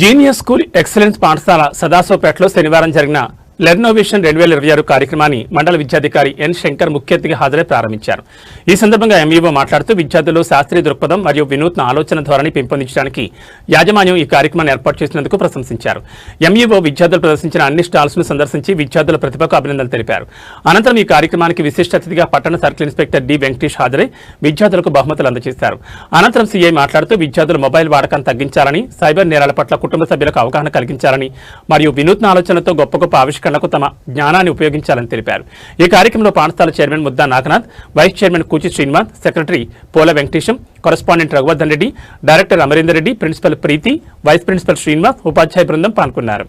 Genius school excellence పాఠశాల సదాశివపేటలో శనివారం జరిగిన లెర్నోవేషన్ 2026 కార్యక్రమాన్ని మండల విద్యాధికారి ఎన్ శంకర్ ముఖ్య అతిథిగా హాజరై ప్రారంభించారు. ఈ సందర్భంగా ఎంఈఓ మాట్లాడుతూ విద్యార్థుల్లో శాస్త్రీయ దృక్పథం మరియు వినూత్న ఆలోచన ధోరణి పెంపొందించడానికి యాజమాన్యం ఈ కార్యక్రమాన్ని ఏర్పాటు చేసినందుకు ప్రశంసించారు. ఎంఈఓ విద్యార్థులు ప్రదర్శించిన అన్ని స్టాల్స్ ను సందర్శించి విద్యార్థుల ప్రతిభకు అభినందనలు తెలిపారు. అనంతరం ఈ కార్యక్రమానికి విశిష్ట అతిథిగా పట్టణ సర్కిల్ ఇన్స్పెక్టర్ డి వెంకటేష్ హాజరై విద్యార్థులకు బహుమతులు అందజేశారు. అనంతరం సీఐ మాట్లాడుతూ విద్యార్థులు మొబైల్ వాడకాన్ని తగ్గించాలని, సైబర్ నేరాల పట్ల కుటుంబ సభ్యులకు అవగాహన కలిగించాలని మరియు వినూత్న ఆలోచనలతో గొప్ప గొప్ప ఆవిష్కరణలకు తమ జ్ఞానాన్ని ఉపయోగించాలని తెలిపారు. ఈ కార్యక్రమంలో పాఠశాల chairman Mudda Nagnath, vice chairman Kuchi Srinivas, secretary Pola Venkatesham, correspondent Raghuvardhan Reddy, director Amarender Reddy, principal Preethi, vice principal Srinivas, ఉపాధ్యాయ బృందం పాల్గొన్నారు.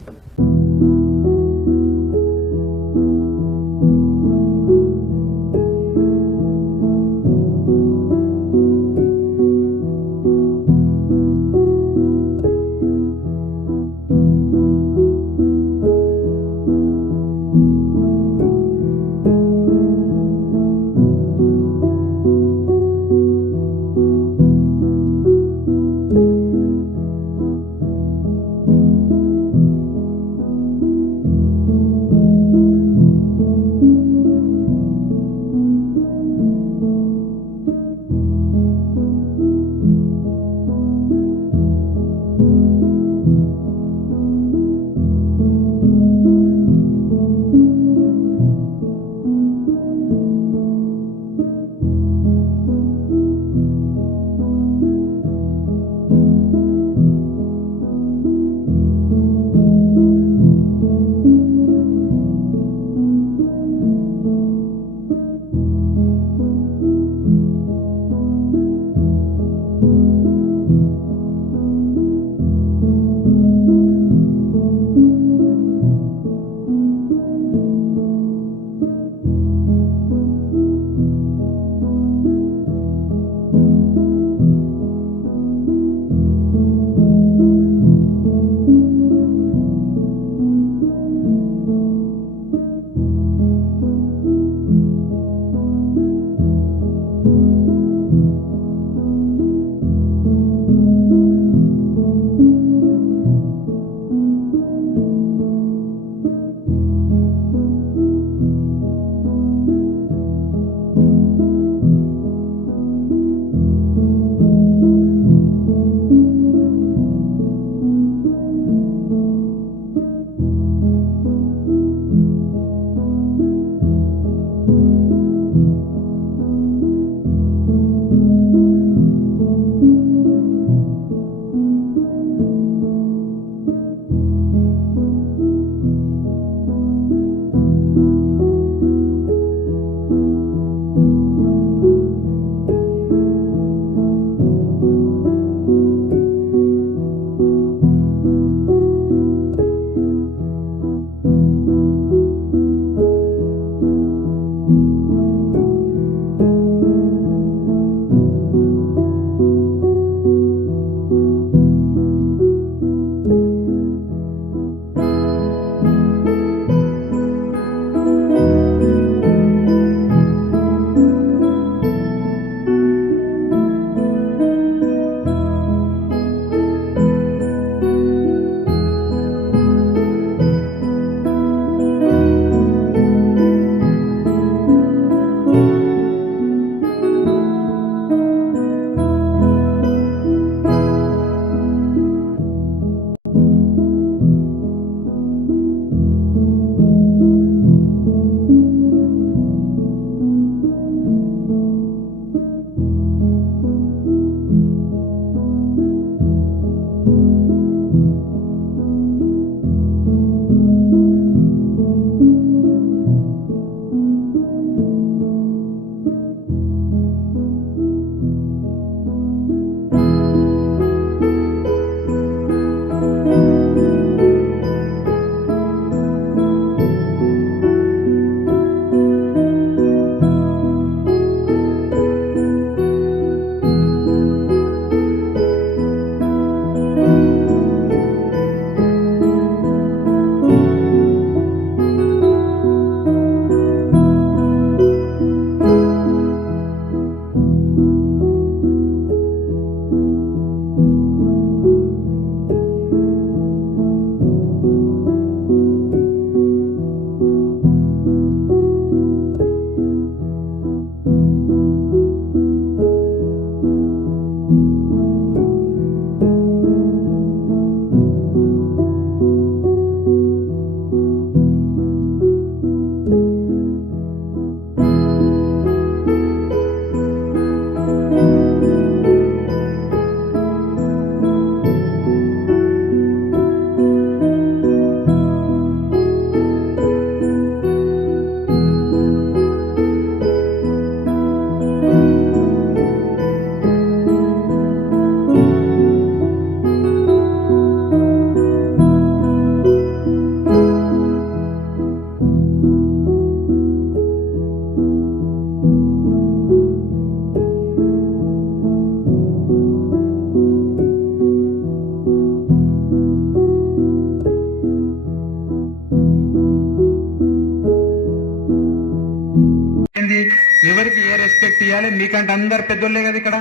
రెస్పెక్ట్ ఇవ్వాలి. మీకంటే అందరు పెద్దోళ్ళే కదా ఇక్కడ,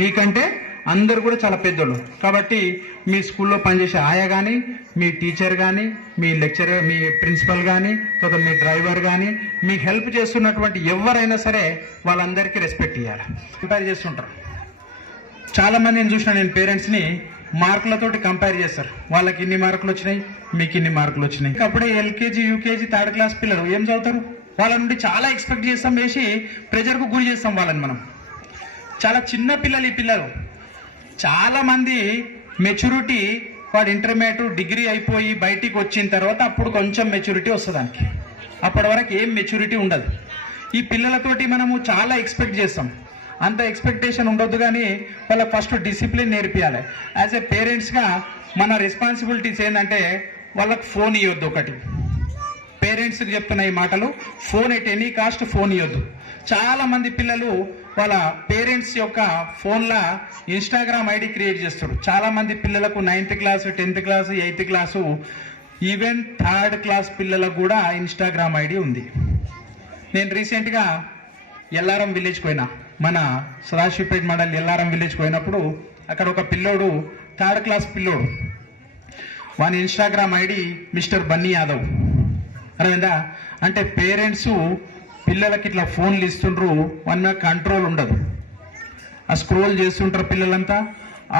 మీకంటే అందరు కూడా చాలా పెద్దోళ్ళు. కాబట్టి మీ స్కూల్లో పనిచేసే ఆయా కానీ, మీ టీచర్ కానీ, మీ లెక్చరర్, మీ ప్రిన్సిపల్ కానీ, తర్వాత మీ డ్రైవర్ కానీ, మీకు హెల్ప్ చేస్తున్నటువంటి ఎవరైనా సరే వాళ్ళందరికీ రెస్పెక్ట్ ఇవ్వాలి. కంపేర్ చేస్తుంటారు చాలా మంది. నేను చూసిన, నేను పేరెంట్స్ని మార్కులతోటి కంపేర్ చేస్తారు. వాళ్ళకి ఇన్ని మార్కులు వచ్చినాయి, మీకు ఇన్ని మార్కులు వచ్చినాయి. అప్పుడే ఎల్కేజీ, యూకేజీ, థర్డ్ క్లాస్ పిల్లలు ఏం చదువుతారు? వాళ్ళ నుండి చాలా ఎక్స్పెక్ట్ చేస్తాం, వేసి ప్రెజర్కు గురి చేస్తాం వాళ్ళని మనం. చాలా చిన్న పిల్లలు ఈ పిల్లలు. చాలా మంది మెచ్యూరిటీ వాడు ఇంటర్మీడియట్, డిగ్రీ అయిపోయి బయటికి వచ్చిన తర్వాత అప్పుడు కొంచెం మెచ్యూరిటీ వస్తుంది దానికి. అప్పటి వరకు ఏం మెచ్యూరిటీ ఉండదు. ఈ పిల్లలతోటి మనము చాలా ఎక్స్పెక్ట్ చేస్తాం. అంత ఎక్స్పెక్టేషన్ ఉండొద్దు, కానీ వాళ్ళకి ఫస్ట్ డిసిప్లిన్ నేర్పియాలి. యాజ్ ఏ పేరెంట్స్గా మన రెస్పాన్సిబిలిటీస్ ఏంటంటే వాళ్ళకి ఫోన్ ఇవ్వద్దు. ఒకటి పేరెంట్స్కి చెప్తున్న ఈ మాటలు, phone at any cost phone ఇవ్వద్దు. చాలా మంది పిల్లలు వాళ్ళ పేరెంట్స్ యొక్క ఫోన్లో ఇన్స్టాగ్రామ్ ఐడి క్రియేట్ చేస్తారు. చాలా మంది పిల్లలకు 9th class, 10th class, 8th class, even 3rd class పిల్లలకు కూడా ఇన్స్టాగ్రామ్ ఐడి ఉంది. నేను రీసెంట్గా ఎల్లారం విలేజ్కి పోయినా, మన సదాశివపేట మండల్ ఎల్లారం విలేజ్కి పోయినప్పుడు అక్కడ ఒక పిల్లోడు 3rd క్లాస్ పిల్లోడు, వాని Instagram ID mister Bunny Yadav. అర్థమైందా? అంటే పేరెంట్స్ పిల్లలకి ఇట్లా ఫోన్లు ఇస్తుండ్రు, వాని మీద కంట్రోల్ ఉండదు. ఆ స్క్రోల్ చేస్తుంటారు పిల్లలంతా,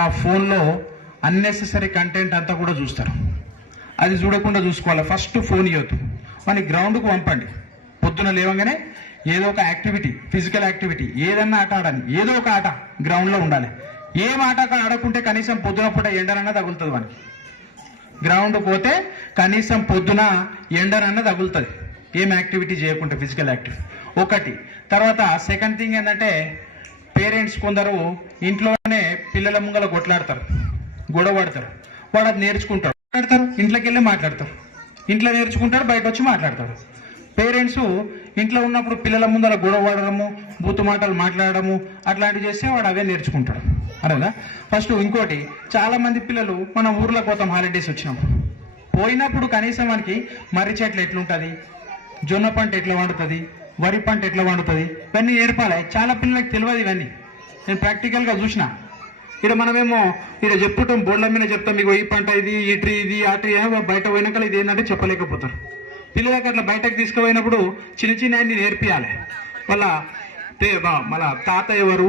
ఆ ఫోన్లో అన్నెసెసరీ కంటెంట్ అంతా కూడా చూస్తారు. అది చూడకుండా చూసుకోవాలి. ఫస్ట్ ఫోన్ ఇవ్వద్దు. వాని గ్రౌండ్కు పంపండి. పొద్దున లేవగానే ఏదో ఒక యాక్టివిటీ, ఫిజికల్ యాక్టివిటీ, ఏదన్నా ఆట ఆడాలి. ఏదో ఒక ఆట గ్రౌండ్లో ఉండాలి. ఏం ఆట ఆడకుంటే కనీసం పొద్దున పూట ఎండనన్నా తగులుతుంది వానికి. గ్రౌండ్ పోతే కనీసం పొద్దున ఎండనన్నా తగులుతుంది, ఏం యాక్టివిటీ చేయకుంటే, ఫిజికల్ యాక్టివిటీ ఒకటి. తర్వాత సెకండ్ థింగ్ ఏంటంటే, పేరెంట్స్ కొందరు ఇంట్లోనే పిల్లల ముంగల కొట్లాడతారు, గొడవ పడతారు. వాడు అది నేర్చుకుంటాడు, ఇంట్లోకి వెళ్ళి మాట్లాడతారు. ఇంట్లో నేర్చుకుంటాడు, బయట వచ్చి మాట్లాడతాడు. పేరెంట్స్ ఇంట్లో ఉన్నప్పుడు పిల్లల ముందర గొడవ పడడము, బూతు మాటలు మాట్లాడడము అట్లాంటివి చేస్తే వాడు అవే నేర్చుకుంటాడు. అరేదా ఫస్ట్. ఇంకోటి, చాలా మంది పిల్లలు మనం ఊర్లోకి పోతాం, హాలిడేస్ వచ్చినప్పుడు. పోయినప్పుడు కనీసం మనకి మర్రి చెట్లు ఎట్లుంటుంది, జొన్న పంట ఎట్లా వండుతుంది, వరి పంట ఎట్లా వండుతుంది, ఇవన్నీ నేర్పాలి. చాలా పిల్లలకి తెలియదు ఇవన్నీ. నేను ప్రాక్టికల్గా చూసిన. ఇక్కడ మనమేమో ఇక్కడ చెప్పుకుంటాం, బోర్డుల మీద చెప్తాం, మీకు ఈ పంట ఇది, ఈ ట్రీ ఇది, ఆ ట్రీ, బయట పోయినాక ఇది ఏంటంటే చెప్పలేకపోతారు. పిల్లలకి అట్లా బయటకు తీసుకుపోయినప్పుడు చిన్న చిన్న అన్ని నేర్పియాలి. మళ్ళా తాత ఎవరు,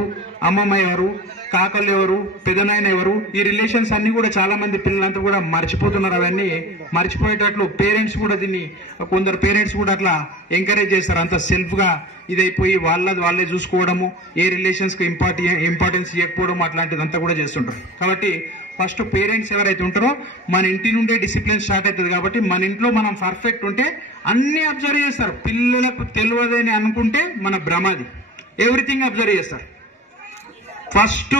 అమ్మమ్మ ఎవరు, కాకలు ఎవరు, పెదనాయన ఎవరు, ఈ రిలేషన్స్ అన్ని కూడా చాలా మంది పిల్లలంతా కూడా మర్చిపోతున్నారు. అవన్నీ మర్చిపోయేటట్లు పేరెంట్స్ కూడా దీన్ని, కొందరు పేరెంట్స్ కూడా అట్లా ఎంకరేజ్ చేస్తారు. అంత సెల్ఫ్గా ఇదైపోయి వాళ్ళే చూసుకోవడము, ఏ రిలేషన్స్కి ఇంపార్టెన్స్ ఇవ్వకపోవడం, అట్లాంటిదంతా కూడా చేస్తుంటారు. కాబట్టి ఫస్ట్ పేరెంట్స్ ఎవరైతే ఉంటారో మన ఇంటి నుండే డిసిప్లిన్ స్టార్ట్ అవుతుంది. కాబట్టి మన ఇంట్లో మనం పర్ఫెక్ట్ ఉంటే అన్నీ అబ్జర్వ్ చేస్తారు. పిల్లలకు తెలియదని అనుకుంటే మన భ్రమది. ఎవ్రీథింగ్ అబ్జర్వ్ చేస్తారు. ఫస్ట్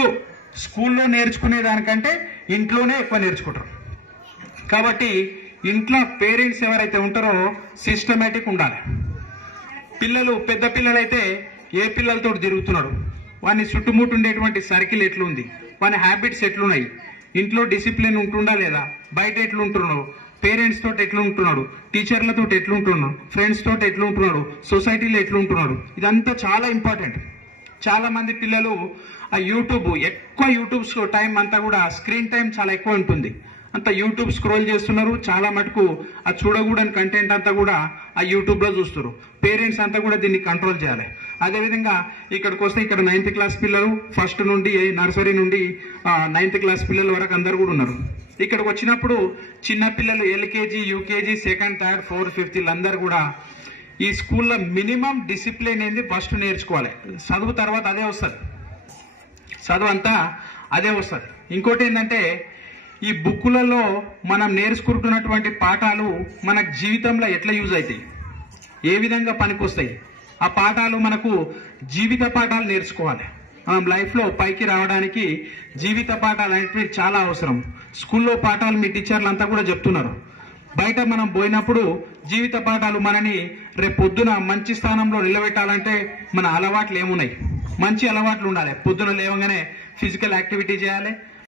స్కూల్లో నేర్చుకునే దానికంటే ఇంట్లోనే ఎక్కువ నేర్చుకుంటారు. కాబట్టి ఇంట్లో పేరెంట్స్ ఎవరైతే ఉంటారో సిస్టమేటిక్ ఉండాలి. పిల్లలు, పెద్ద పిల్లలైతే ఏ పిల్లలతో తిరుగుతున్నాడు, వాని చుట్టుముట్టు ఉండేటువంటి సర్కిల్ ఎట్లుంది, వాని హ్యాబిట్స్ ఎట్లున్నాయి, ఇంట్లో డిసిప్లిన్ ఉంటుందా లేదా, బయట ఎట్లుంటున్నాడు, పేరెంట్స్ తోటి ఎట్లుంటున్నాడు, టీచర్లతో ఎట్లుంటున్నాడు, ఫ్రెండ్స్ తోటి ఎట్లుంటున్నాడు, సొసైటీలో ఎట్లుంటున్నాడు, ఇదంతా చాలా ఇంపార్టెంట్. చాలా మంది పిల్లలు ఆ యూట్యూబ్స్ టైం అంతా కూడా, స్క్రీన్ టైం చాలా ఎక్కువ ఉంటుంది. అంత యూట్యూబ్ స్క్రోల్ చేస్తున్నారు. చాలా మటుకు ఆ చూడకూడని కంటెంట్ అంతా కూడా ఆ యూట్యూబ్లో చూస్తారు. పేరెంట్స్ అంతా కూడా దీన్ని కంట్రోల్ చేయాలి. అదేవిధంగా ఇక్కడికి వస్తే ఇక్కడ 9th క్లాస్ పిల్లలు, ఫస్ట్ నుండి నర్సరీ నుండి 9th క్లాస్ పిల్లల వరకు అందరు కూడా ఉన్నారు. ఇక్కడికి వచ్చినప్పుడు చిన్న పిల్లలు LKG, UKG, 2nd, 3rd, 4th, 5th వీళ్ళందరూ కూడా ఈ స్కూల్లో మినిమం డిసిప్లిన్ ఏంది ఫస్ట్ నేర్చుకోవాలి. చదువు తర్వాత అదే వస్తుంది, చదువు అంతా అదే వస్తుంది. ఇంకోటి ఏంటంటే, ఈ బుక్కులలో మనం నేర్చుకుంటున్నటువంటి పాఠాలు మన జీవితంలో ఎట్లా యూజ్ అవుతాయి, ఏ విధంగా పనికొస్తాయి, ఆ పాఠాలు మనకు జీవిత పాఠాలు నేర్చుకోవాలి. మనం లైఫ్లో పైకి రావడానికి జీవిత పాఠాలు అనేవి చాలా అవసరం. స్కూల్లో పాఠాలు మీ టీచర్లు అంతా కూడా చెప్తున్నారు. బయట మనం పోయినప్పుడు జీవిత పాఠాలు మనని రేపు పొద్దున మంచి స్థానంలో నిలబెట్టాలంటే మన అలవాట్లు ఏమున్నాయి, మంచి అలవాట్లు ఉండాలి. పొద్దున లేవగానే ఫిజికల్ యాక్టివిటీ చేయాలి,